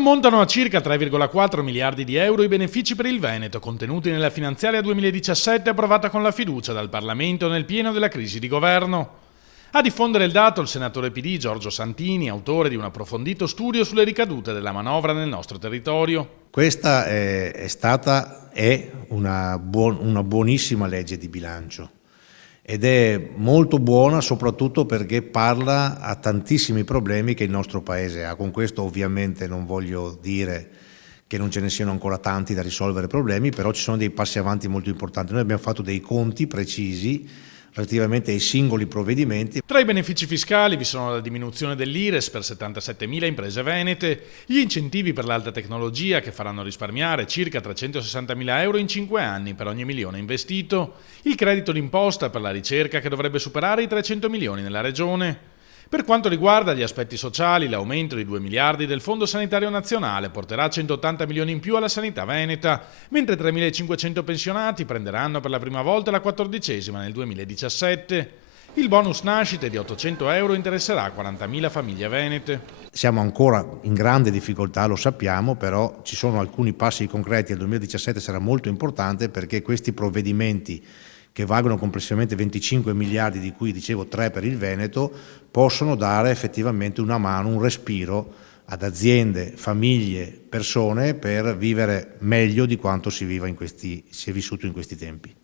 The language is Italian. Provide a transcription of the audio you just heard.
Ammontano a circa 3,4 miliardi di euro i benefici per il Veneto contenuti nella finanziaria 2017 approvata con la fiducia dal Parlamento nel pieno della crisi di governo. A diffondere il dato il senatore PD Giorgio Santini, autore di un approfondito studio sulle ricadute della manovra nel nostro territorio. Questa è una buonissima legge di bilancio ed è molto buona soprattutto perché parla a tantissimi problemi che il nostro Paese ha. Con questo ovviamente non voglio dire che non ce ne siano ancora tanti da risolvere problemi, però ci sono dei passi avanti molto importanti. Noi abbiamo fatto dei conti precisi relativamente ai singoli provvedimenti. Tra i benefici fiscali vi sono la diminuzione dell'Ires per 77.000 imprese venete, gli incentivi per l'alta tecnologia che faranno risparmiare circa 360.000 euro in 5 anni per ogni milione investito, il credito d'imposta per la ricerca che dovrebbe superare i 300 milioni nella regione. Per quanto riguarda gli aspetti sociali, l'aumento di 2 miliardi del Fondo Sanitario Nazionale porterà 180 milioni in più alla sanità veneta, mentre 3.500 pensionati prenderanno per la prima volta la 14ª nel 2017. Il bonus nascite di 800 euro interesserà 40.000 famiglie venete. Siamo ancora in grande difficoltà, lo sappiamo, però ci sono alcuni passi concreti. Il 2017 sarà molto importante perché questi provvedimenti, che valgono complessivamente 25 miliardi, di cui dicevo 3 per il Veneto, possono dare effettivamente una mano, un respiro ad aziende, famiglie, persone per vivere meglio di quanto si è vissuto in questi tempi.